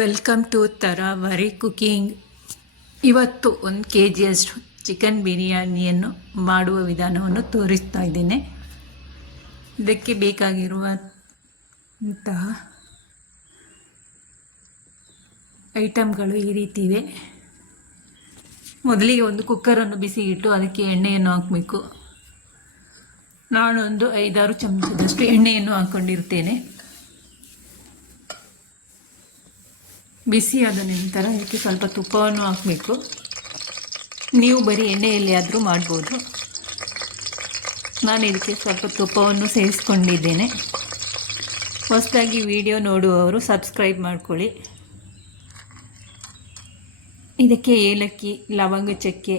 Welcome to ತರಾವರಿ cooking. ಇವತ್ತು 1 kg ಅಷ್ಟು chicken ಬಿರಿಯಾನಿಯನ್ನು ಮಾಡುವ ವಿಧಾನವನ್ನು ತೋರಿಸ್ತಾ ಇದ್ದೇನೆ. ಇದಕ್ಕೆ ಬೇಕಾಗಿರುವಂತಹ ಐಟಮ್ಗಳು ಈ ರೀತಿ ಇವೆ. ಮೊದಲಿಗೆ ಒಂದು ಕುಕ್ಕರನ್ನು ಬಿಸಿ ಇಟ್ಟು ಅದಕ್ಕೆ ಎಣ್ಣೆಯನ್ನು ಹಾಕಬೇಕು. ನಾನೊಂದು 5-6 ಚಮಚದಷ್ಟು ಎಣ್ಣೆಯನ್ನು ಹಾಕ್ಕೊಂಡಿರ್ತೇನೆ. ಬಿಸಿಯಾದ ನಂತರ ಇದಕ್ಕೆ ಸ್ವಲ್ಪ ತುಪ್ಪವನ್ನು ಹಾಕಬೇಕು. ನೀವು ಬರೀ ಎಣ್ಣೆಯಲ್ಲಿ ಆದರೂ ಮಾಡ್ಬೋದು. ನಾನು ಇದಕ್ಕೆ ಸ್ವಲ್ಪ ತುಪ್ಪವನ್ನು ಸೇರಿಸ್ಕೊಂಡಿದ್ದೇನೆ. ಹೊಸದಾಗಿ ವಿಡಿಯೋ ನೋಡುವವರು ಸಬ್ಸ್ಕ್ರೈಬ್ ಮಾಡ್ಕೊಳ್ಳಿ. ಇದಕ್ಕೆ ಏಲಕ್ಕಿ, ಲವಂಗ, ಚಕ್ಕೆ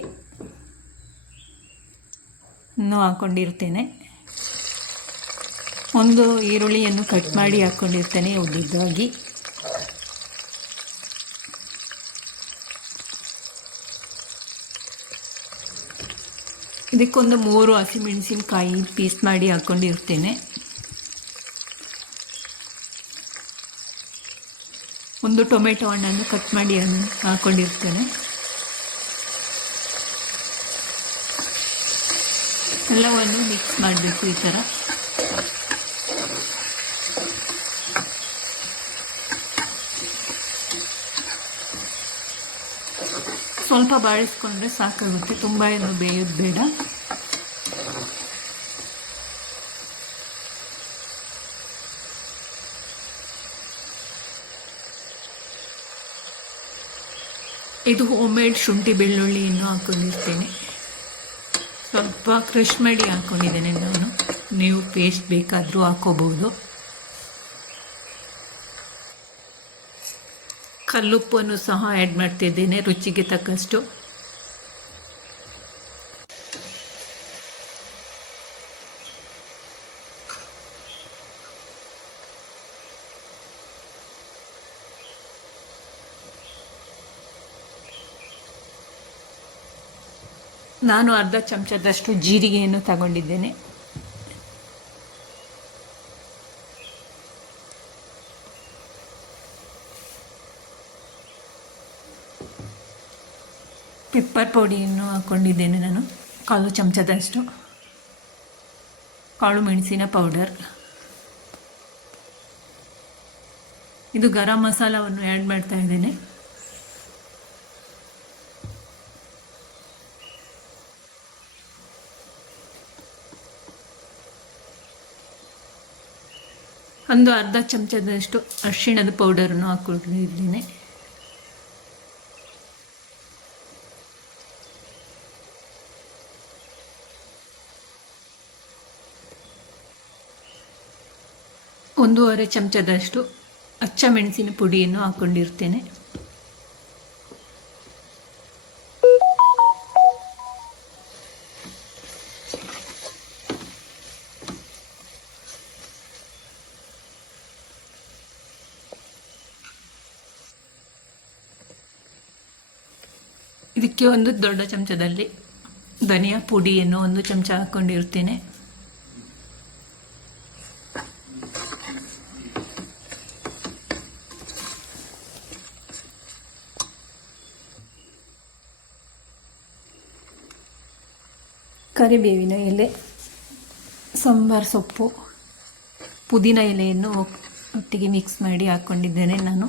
ಹಾಕ್ಕೊಂಡಿರ್ತೇನೆ. ಒಂದು ಈರುಳ್ಳಿಯನ್ನು ಕಟ್ ಮಾಡಿ ಹಾಕ್ಕೊಂಡಿರ್ತೇನೆ ಉದ್ದುದ್ದಾಗಿ. ಇದಕ್ಕೊಂದು 3 ಹಸಿಮೆಣಸಿನಕಾಯಿ ಪೀಸ್ ಮಾಡಿ ಹಾಕ್ಕೊಂಡಿರ್ತೇನೆ. ಒಂದು ಟೊಮೆಟೊ ಹಣ್ಣನ್ನು ಕಟ್ ಮಾಡಿ ಹಾಕ್ಕೊಂಡಿರ್ತೇನೆ. ಎಲ್ಲವನ್ನು ಮಿಕ್ಸ್ ಮಾಡಬೇಕು ಈ ಥರ. ಸ್ವಲ್ಪ ಬಾಳಿಸ್ಕೊಂಡ್ರೆ ಸಾಕಾಗುತ್ತೆ, ತುಂಬ ಏನು ಬೇಯೋದು ಬೇಡ. ಇದು ಹೋಮ್ ಮೇಡ್ ಶುಂಠಿ ಬೆಳ್ಳುಳ್ಳಿಯನ್ನು ಹಾಕ್ಕೊಂಡಿರ್ತೇನೆ. ಸ್ವಲ್ಪ ಕ್ರಷ್ ಮಾಡಿ ಹಾಕ್ಕೊಂಡಿದ್ದೇನೆ ನಾನು. ನೀವು ಪೇಸ್ಟ್ ಬೇಕಾದರೂ ಹಾಕ್ಕೋಬಹುದು. ಕಲ್ಲುಪ್ಪನ್ನು ಸಹ ಆ್ಯಡ್ ಮಾಡ್ತಿದ್ದೇನೆ ರುಚಿಗೆ ತಕ್ಕಷ್ಟು. ನಾನು ಅರ್ಧ ಚಮಚದಷ್ಟು ಜೀರಿಗೆಯನ್ನು ತಗೊಂಡಿದ್ದೇನೆ. ಪೆಪ್ಪರ್ ಪುಡಿಯನ್ನು ಹಾಕ್ಕೊಂಡಿದ್ದೇನೆ ನಾನು, 1/4 ಚಮಚದಷ್ಟು. ಕಾಳು ಮೆಣಸಿನ ಪೌಡರ್. ಇದು ಗರಂ ಮಸಾಲವನ್ನು ಆ್ಯಡ್ ಮಾಡ್ತಾ ಇದ್ದೇನೆ. ಒಂದು ಅರ್ಧ ಚಮಚದಷ್ಟು ಅರಿಶಿಣದ ಪೌಡರನ್ನು ಹಾಕ್ಕೊಂಡಿದ್ದೇನೆ. ಒಂದೂವರೆ ಚಮಚದಷ್ಟು ಅಚ್ಚ ಮೆಣಸಿನ ಪುಡಿಯನ್ನು ಹಾಕ್ಕೊಂಡಿರ್ತೇನೆ. ಇದಕ್ಕೆ ಒಂದು ದೊಡ್ಡ ಚಮಚದಲ್ಲಿ ಧನಿಯಾ ಪುಡಿಯನ್ನು 1 ಚಮಚ ಹಾಕ್ಕೊಂಡಿರ್ತೇನೆ. ಕರಿಬೇವಿನ ಎಲೆ, ಸಾಂಬಾರ್ ಸೊಪ್ಪು, ಪುದೀನ ಎಲೆಯನ್ನು ಒಟ್ಟಿಗೆ ಮಿಕ್ಸ್ ಮಾಡಿ ಹಾಕ್ಕೊಂಡಿದ್ದೇನೆ ನಾನು.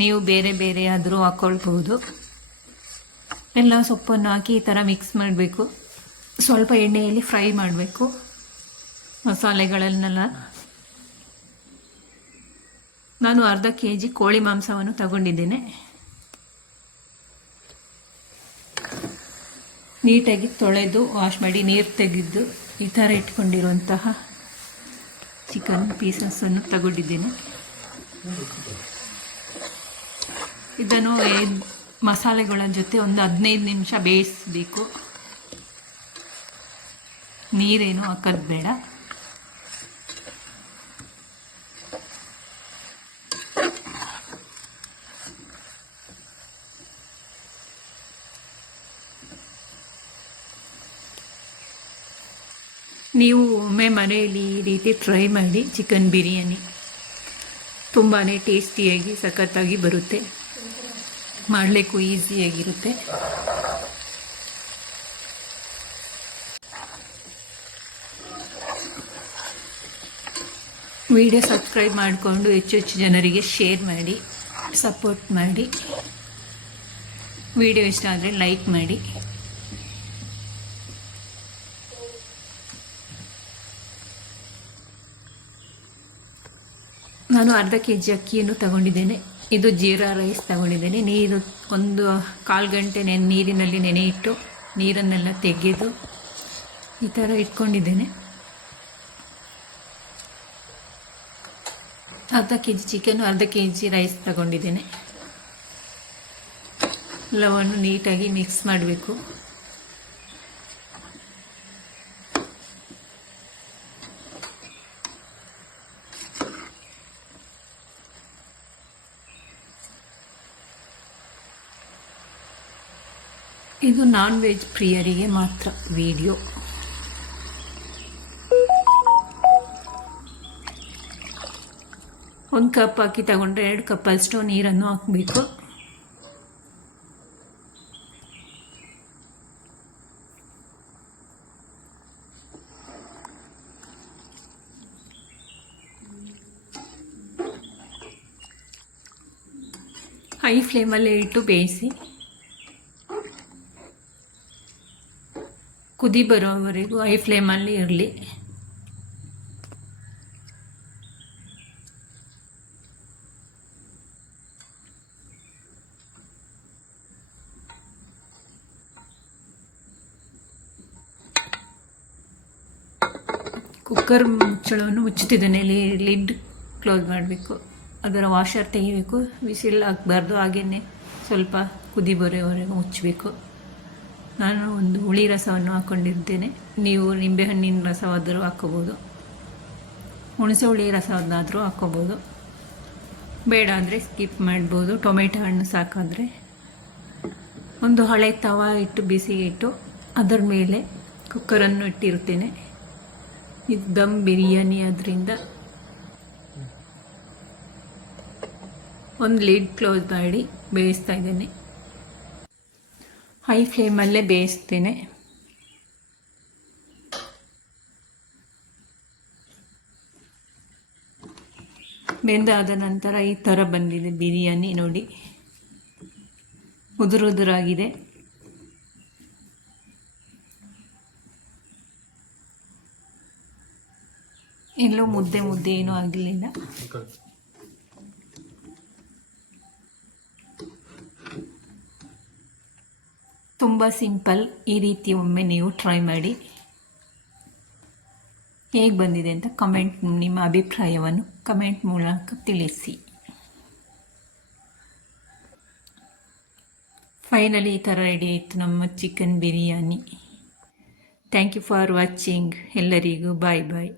ನೀವು ಬೇರೆ ಬೇರೆ ಆದರೂ ಹಾಕ್ಕೊಳ್ಬಹುದು. ಎಲ್ಲ ಸೊಪ್ಪನ್ನು ಹಾಕಿ ಈ ಥರ ಮಿಕ್ಸ್ ಮಾಡಬೇಕು. ಸ್ವಲ್ಪ ಎಣ್ಣೆಯಲ್ಲಿ ಫ್ರೈ ಮಾಡಬೇಕು ಮಸಾಲೆಗಳನ್ನೆಲ್ಲ. ನಾನು ಅರ್ಧ kg ಕೋಳಿ ಮಾಂಸವನ್ನು ತಗೊಂಡಿದ್ದೇನೆ. ನೀಟಾಗಿ ತೊಳೆದು ವಾಶ್ ಮಾಡಿ ನೀರು ತೆಗೆದು ಈ ಥರ ಇಟ್ಕೊಂಡಿರುವಂತಹ ಚಿಕನ್ ಪೀಸಸ್ಸನ್ನು ತಗೊಂಡಿದ್ದೇನೆ. ಇದನ್ನು ಮಸಾಲೆಗಳ ಜೊತೆ ಒಂದು 15 ನಿಮಿಷ ಬೇಯಿಸಬೇಕು. ನೀರೇನು ಹಾಕೋದು ಬೇಡ. ನೀವು ಒಮ್ಮೆ ಮನೆಯಲ್ಲಿ ಈ ರೀತಿ ಟ್ರೈ ಮಾಡಿ ಚಿಕನ್ ಬಿರಿಯಾನಿ. ತುಂಬಾ ಟೇಸ್ಟಿಯಾಗಿ ಸಖತ್ತಾಗಿ ಬರುತ್ತೆ, ಮಾಡಲಿಕ್ಕೂ ಈಸಿಯಾಗಿರುತ್ತೆ. ವಿಡಿಯೋ ಸಬ್ಸ್ಕ್ರೈಬ್ ಮಾಡಿಕೊಂಡು ಹೆಚ್ಚು ಜನರಿಗೆ ಶೇರ್ ಮಾಡಿ, ಸಪೋರ್ಟ್ ಮಾಡಿ. ವಿಡಿಯೋ ಇಷ್ಟ ಆದರೆ ಲೈಕ್ ಮಾಡಿ. ನಾನು ಅರ್ಧ kg ಅಕ್ಕಿಯನ್ನು ತಗೊಂಡಿದ್ದೇನೆ. ಇದು ಜೀರಾ ರೈಸ್ ತಗೊಂಡಿದ್ದೇನೆ. ನೀರು ಒಂದು 1/4 ಗಂಟೆ ನೀರಿನಲ್ಲಿ ನೆನೆ ಇಟ್ಟು ನೀರನ್ನೆಲ್ಲ ತೆಗೆದು ಈ ಥರ ಇಟ್ಕೊಂಡಿದ್ದೇನೆ. ಅರ್ಧ kg ಚಿಕನ್ನು, ಅರ್ಧ kg ರೈಸ್ ತಗೊಂಡಿದ್ದೇನೆ. ಎಲ್ಲವನ್ನು ನೀಟಾಗಿ ಮಿಕ್ಸ್ ಮಾಡಬೇಕು. ಇದು ನಾನ್ ವೆಜ್ ಪ್ರಿಯರಿಗೆ ಮಾತ್ರ ವಿಡಿಯೋ. ಒಂದು ಕಪ್ ಅಕ್ಕಿ ತಗೊಂಡ್ರೆ 2 ಕಪ್ ಅಷ್ಟು ನೀರನ್ನು ಹಾಕಬೇಕು. ಹೈ ಫ್ಲೇಮಲ್ಲೇ ಇಟ್ಟು ಬೇಯಿಸಿ. ಕುದಿ ಬರೋವರೆಗೂ ಹೈ ಫ್ಲೇಮಲ್ಲಿ ಇರಲಿ. ಕುಕ್ಕರ್ ಮುಚ್ಚಳವನ್ನು ಮುಚ್ಚುತ್ತಿದ್ದೇನೆ. ಲಿಡ್ ಕ್ಲೋಸ್ ಮಾಡಬೇಕು. ಅದರ ವಾಷರ್ ತೆಗಿಬೇಕು. ವಿಸಿಲ್ ಹಾಕಬಾರ್ದು. ಹಾಗೆಯೇ ಸ್ವಲ್ಪ ಕುದಿ ಬರೋವರೆಗೂ ಮುಚ್ಚಬೇಕು. ನಾನು ಒಂದು ಹುಳಿ ರಸವನ್ನು ಹಾಕ್ಕೊಂಡಿದ್ದೇನೆ. ನೀವು ನಿಂಬೆಹಣ್ಣಿನ ರಸವಾದರೂ ಹಾಕ್ಕೋಬೋದು, ಹುಣಸೆ ಹುಳಿ ರಸವನ್ನಾದರೂ ಹಾಕ್ಕೋಬೋದು. ಬೇಡ ಅಂದರೆ ಸ್ಕಿಪ್ ಮಾಡ್ಬೋದು. ಟೊಮೆಟೊ ಹಣ್ಣು ಸಾಕಾದರೆ ಒಂದು ಹಳೆ ತವ ಇಟ್ಟು ಬಿಸಿಗೆ ಇಟ್ಟು ಅದರ ಮೇಲೆ ಕುಕ್ಕರನ್ನು ಇಟ್ಟಿರುತ್ತೇನೆ. ಇದು ದಮ್ ಬಿರಿಯಾನಿ. ಅದರಿಂದ ಒಂದು ಲಿಡ್ ಕ್ಲೋಸ್ ಮಾಡಿ ಬೇಯಿಸ್ತಾ ಇದ್ದೇನೆ. ಹೈ ಫ್ಲೇಮಲ್ಲೇ ಬೇಯಿಸ್ತೇನೆ. ಬೆಂದಾದ ನಂತರ ಈ ಥರ ಬಂದಿದೆ ಬಿರಿಯಾನಿ. ನೋಡಿ, ಉದುರಾಗಿದೆ. ಎಲ್ಲೂ ಮುದ್ದೆ ಏನೂ ಆಗಲಿಲ್ಲ. ತುಂಬ ಸಿಂಪಲ್. ಈ ರೀತಿ ಒಮ್ಮೆ ನೀವು ಟ್ರೈ ಮಾಡಿ. ಹೇಗೆ ಬಂದಿದೆ ಅಂತ ನಿಮ್ಮ ಅಭಿಪ್ರಾಯವನ್ನು ಕಮೆಂಟ್ ಮೂಲಕ ತಿಳಿಸಿ. ಫೈನಲಿ ಈ ಥರ ರೆಡಿ ಆಯಿತು ನಮ್ಮ chicken biryani. Thank you for watching. ಎಲ್ಲರಿಗೂ ಬಾಯ್ ಬಾಯ್.